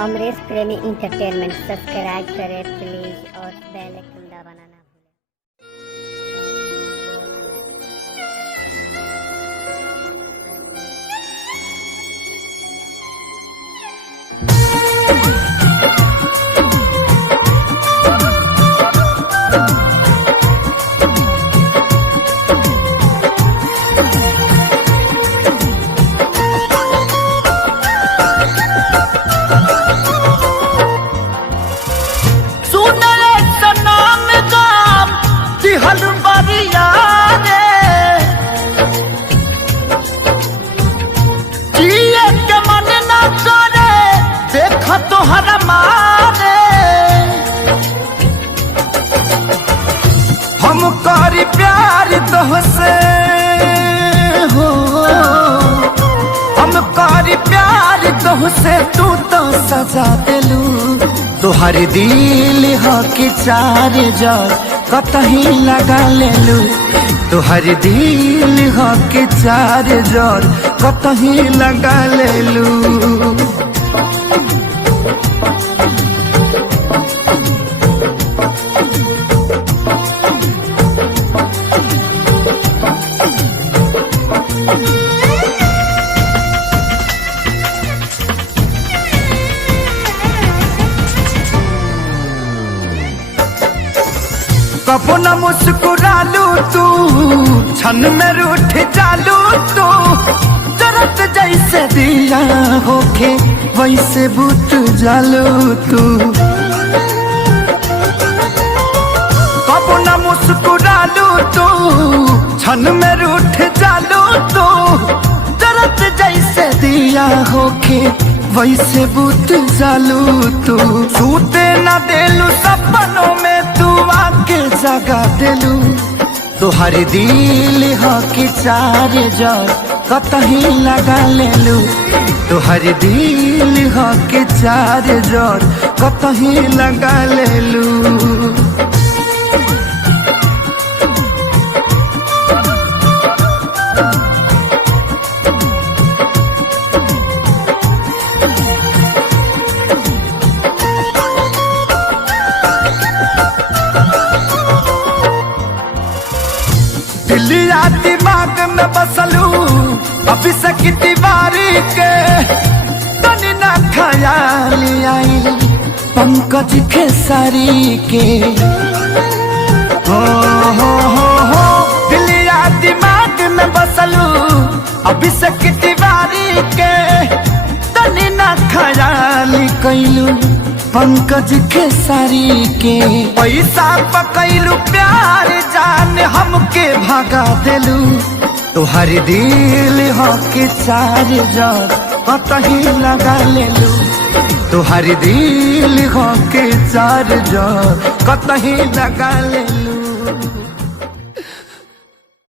अमरेश प्रेमी entertainment subscribe करें please और बेल आइकन दबाना ना भूलें। हम करी प्यार तोहसे हो, हम करी प्यार तोहसे, तू तो सजा दिलू। तोहर दिल हो कि चार जर कतही लगा लेलू। तोहर दिल हो कि चार जर कतही लगा लेलू। कबो न मुस्कुरालू तू, क्षण में रूठ जालू तू। जरत जैसे दिया होके वैसे बुझ जालू तू। कबो न मुस्कुरालू तू, क्षण में रूठ जालू तू। जरत जैसे दिया होके वैसे बुझ जालू तू। सूते न देलू सपनों में तू आके जगा देलू। तोहर दिल हो कि चार जर कतही लगा लेलू। तोहर दिल हो कि चार जर कतही लगा लेलू। दिलिया दिमाग में बसलू अभी से की दीवारी के। तनी ना ख्याल आई पंकज खेसारी के। हो दिलिया दिमाग में बसलू अभी से की दीवारी के। तनी ना ख्याल कैलू पंकज खेसारी के। पैसा पकैलू प्यार जान हमके भागा देलू। तोहर दिल हो कि चार जर कतही लगा लेलू। तोहर दिल हो कि चार जर कतही लगा लेलू।